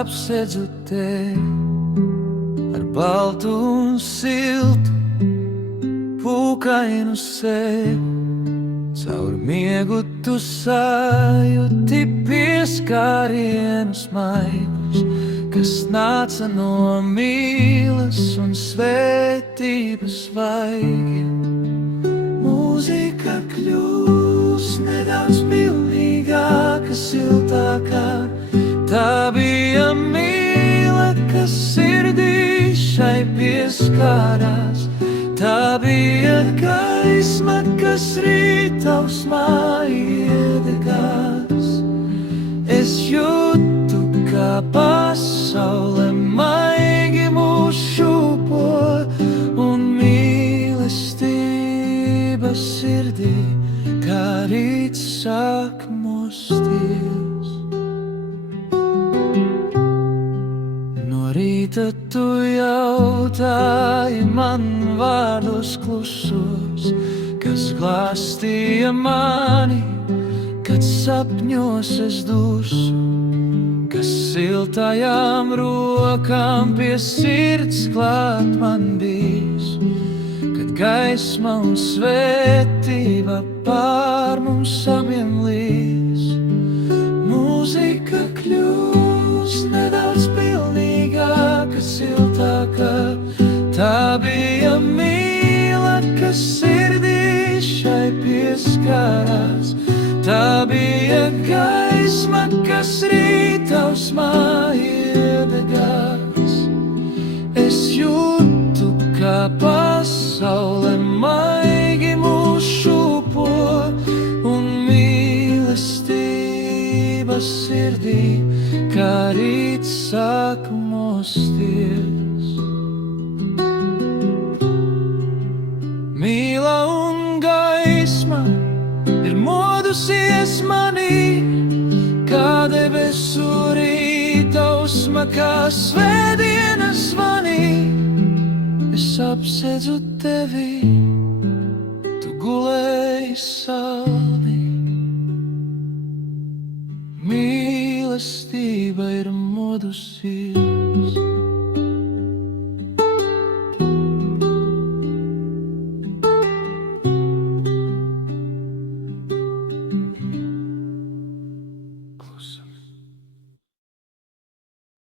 apsedzu tevi ar baltu un siltu, pūkainu sevi. Caur miegu tu sajūti pieskārienus maigus, kas nāca no mīlas un svētības vaigiem. Mūzika kļūst nedaudz pilnīgāka, siltākā. Tā bija mīla, kas sirdī šai pieskārās. Tā bija gaisma, kas rītausmā iedegās. Es jūtu, kā pasaule maigi mūs šūpo, un mīlestība sirdī kā rīts sāk mosties. No rīta tu jautāji man vārdos klusos, kas glāstīja mani, kad sapņos es dusu, kas siltajām rokām pie sirds klāt man bijis, kad gaisma un svētība pār mums abiem līs. Mūzika kļūst nedaudz pilnīgāka, siltākā. Tā bija mīla, kas sirdī šai pieskārās. Tā bija gaisma, kas rītausmā iedegās. Es jūtu, kā pasaule maigi mūs šūpo, un mīlestība sirdī kā rīts sāk mosties. Mīla un gaisma ir modusies manī, kā debesu rītausma, kā svētdienas zvanī. Es apsedzu tevi, tu gulēji salmī. Mīlestība ir modusies.